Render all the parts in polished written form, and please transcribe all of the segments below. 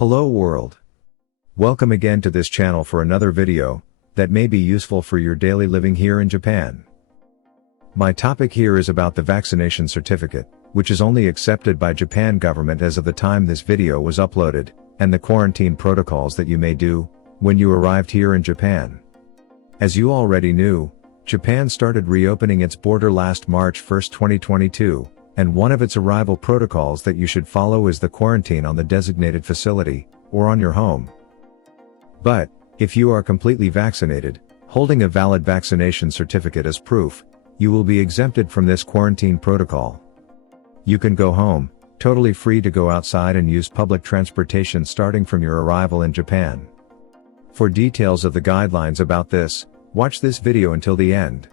Hello world. Welcome again to this channel for another video that may be useful for your daily living here in Japan. My topic here is about the vaccination certificate, which is only accepted by Japan government as of the time this video was uploaded, and the quarantine protocols that you may do when you arrived here in Japan. As you already knew, Japan started reopening its border last March 1, 2022, and one of its arrival protocols that you should follow is the quarantine on the designated facility, or on your home. But, if you are completely vaccinated, holding a valid vaccination certificate as proof, you will be exempted from this quarantine protocol. You can go home, totally free to go outside and use public transportation starting from your arrival in Japan. For details of the guidelines about this, watch this video until the end.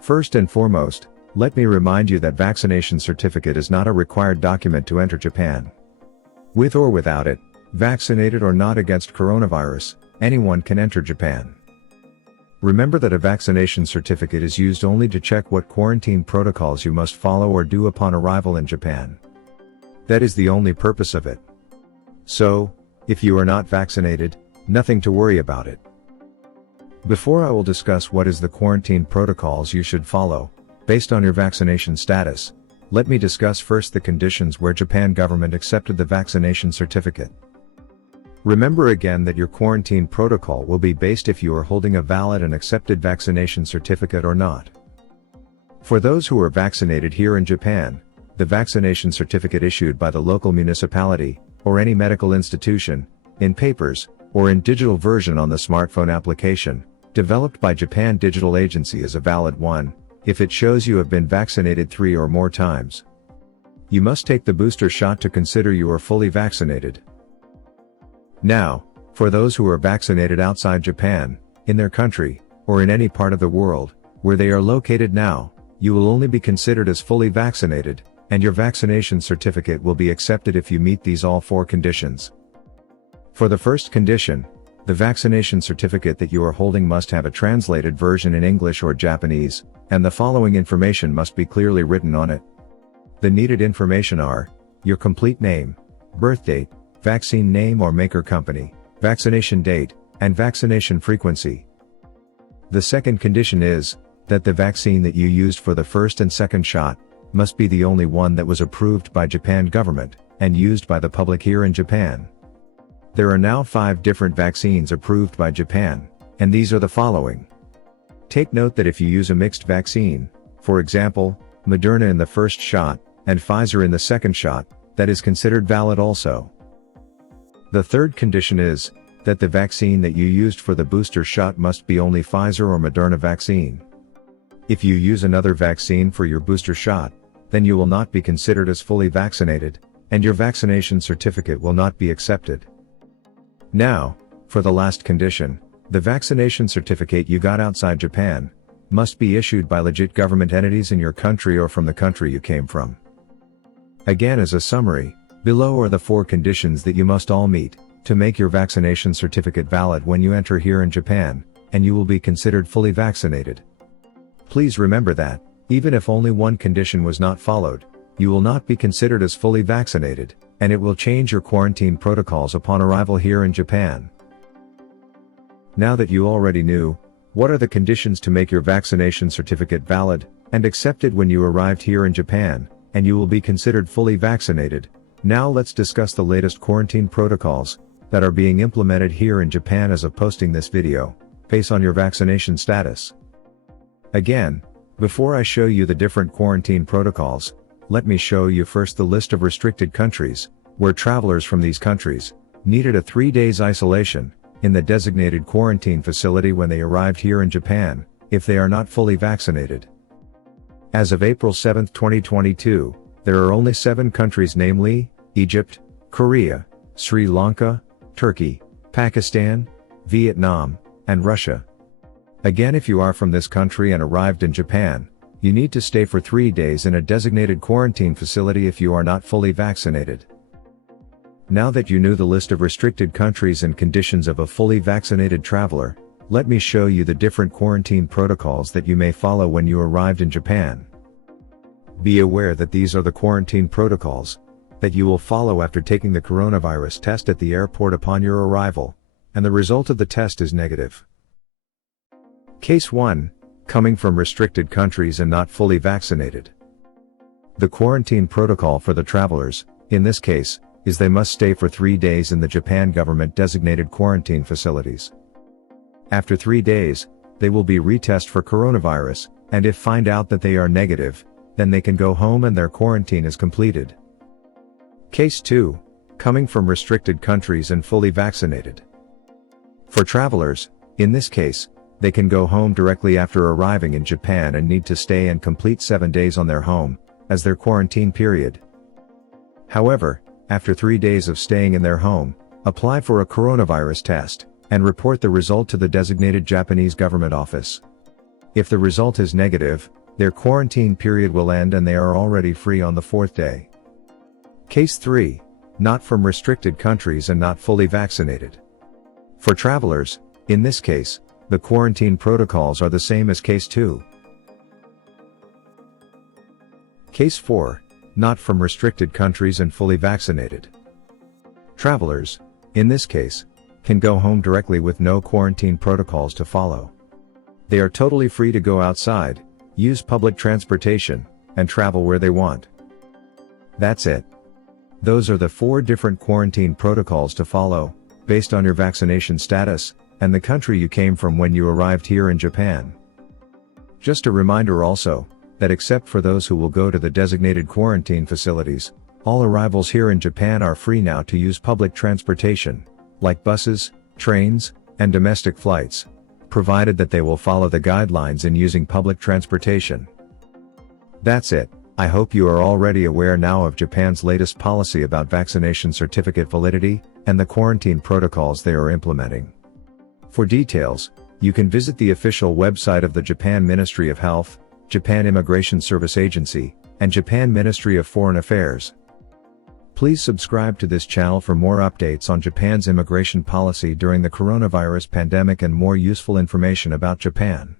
First and foremost, let me remind you that vaccination certificate is not a required document to enter Japan. With or without it, vaccinated or not against coronavirus, anyone can enter Japan. Remember that a vaccination certificate is used only to check what quarantine protocols you must follow or do upon arrival in Japan. That is the only purpose of it. So, if you are not vaccinated, nothing to worry about it. Before I will discuss what is the quarantine protocols you should follow, based on your vaccination status, let me discuss first the conditions where Japan government accepted the vaccination certificate. Remember again that your quarantine protocol will be based if you are holding a valid and accepted vaccination certificate or not. For those who are vaccinated here in Japan, the vaccination certificate issued by the local municipality, or any medical institution, in papers, or in digital version on the smartphone application, developed by Japan Digital Agency is a valid one, if it shows you have been vaccinated 3 or more times. You must take the booster shot to consider you are fully vaccinated. Now, for those who are vaccinated outside Japan, in their country, or in any part of the world, where they are located now, you will only be considered as fully vaccinated, and your vaccination certificate will be accepted if you meet these all 4 conditions. For the first condition, the vaccination certificate that you are holding must have a translated version in English or Japanese, and the following information must be clearly written on it. The needed information are your complete name, birth date, vaccine name or maker company, vaccination date, and vaccination frequency. The second condition is that the vaccine that you used for the first and second shot must be the only one that was approved by Japan government and used by the public here in Japan. There are now 5 different vaccines approved by Japan, and these are the following. Take note that if you use a mixed vaccine, for example, Moderna in the first shot, and Pfizer in the second shot, that is considered valid also. The third condition is that the vaccine that you used for the booster shot must be only Pfizer or Moderna vaccine. If you use another vaccine for your booster shot, then you will not be considered as fully vaccinated, and your vaccination certificate will not be accepted. Now, for the last condition, the vaccination certificate you got outside Japan must be issued by legit government entities in your country or from the country you came from. Again, as a summary, below are the 4 conditions that you must all meet to make your vaccination certificate valid when you enter here in Japan, and you will be considered fully vaccinated. Please remember that, even if only one condition was not followed, you will not be considered as fully vaccinated, and it will change your quarantine protocols upon arrival here in Japan. Now that you already knew what are the conditions to make your vaccination certificate valid and accepted when you arrived here in Japan, and you will be considered fully vaccinated, now let's discuss the latest quarantine protocols that are being implemented here in Japan as of posting this video, based on your vaccination status. Again, before I show you the different quarantine protocols, let me show you first the list of restricted countries, where travelers from these countries needed a 3 days isolation in the designated quarantine facility when they arrived here in Japan, if they are not fully vaccinated. As of April 7, 2022, there are only 7 countries, namely, Egypt, Korea, Sri Lanka, Turkey, Pakistan, Vietnam, and Russia. Again, if you are from this country and arrived in Japan, you need to stay for 3 days in a designated quarantine facility if you are not fully vaccinated. Now that you knew the list of restricted countries and conditions of a fully vaccinated traveler, let me show you the different quarantine protocols that you may follow when you arrived in Japan. Be aware that these are the quarantine protocols that you will follow after taking the coronavirus test at the airport upon your arrival, and the result of the test is negative. Case 1. Coming from restricted countries and not fully vaccinated. The quarantine protocol for the travelers, in this case, is they must stay for 3 days in the Japan government-designated quarantine facilities. After 3 days, they will be retested for coronavirus, and if find out that they are negative, then they can go home and their quarantine is completed. Case 2. Coming from restricted countries and fully vaccinated. For travelers, in this case, they can go home directly after arriving in Japan and need to stay and complete 7 days on their home, as their quarantine period. However, after 3 days of staying in their home, apply for a coronavirus test, and report the result to the designated Japanese government office. If the result is negative, their quarantine period will end and they are already free on the 4th day. Case 3. Not from restricted countries and not fully vaccinated. For travelers, in this case, the quarantine protocols are the same as Case 2. Case 4. Not from restricted countries and fully vaccinated. Travelers, in this case, can go home directly with no quarantine protocols to follow. They are totally free to go outside, use public transportation, and travel where they want. That's it. Those are the 4 different quarantine protocols to follow, based on your vaccination status, and the country you came from when you arrived here in Japan. Just a reminder also, that except for those who will go to the designated quarantine facilities, all arrivals here in Japan are free now to use public transportation, like buses, trains, and domestic flights, provided that they will follow the guidelines in using public transportation. That's it. I hope you are already aware now of Japan's latest policy about vaccination certificate validity, and the quarantine protocols they are implementing. For details, you can visit the official website of the Japan Ministry of Health, Japan Immigration Service Agency, and Japan Ministry of Foreign Affairs. Please subscribe to this channel for more updates on Japan's immigration policy during the coronavirus pandemic and more useful information about Japan.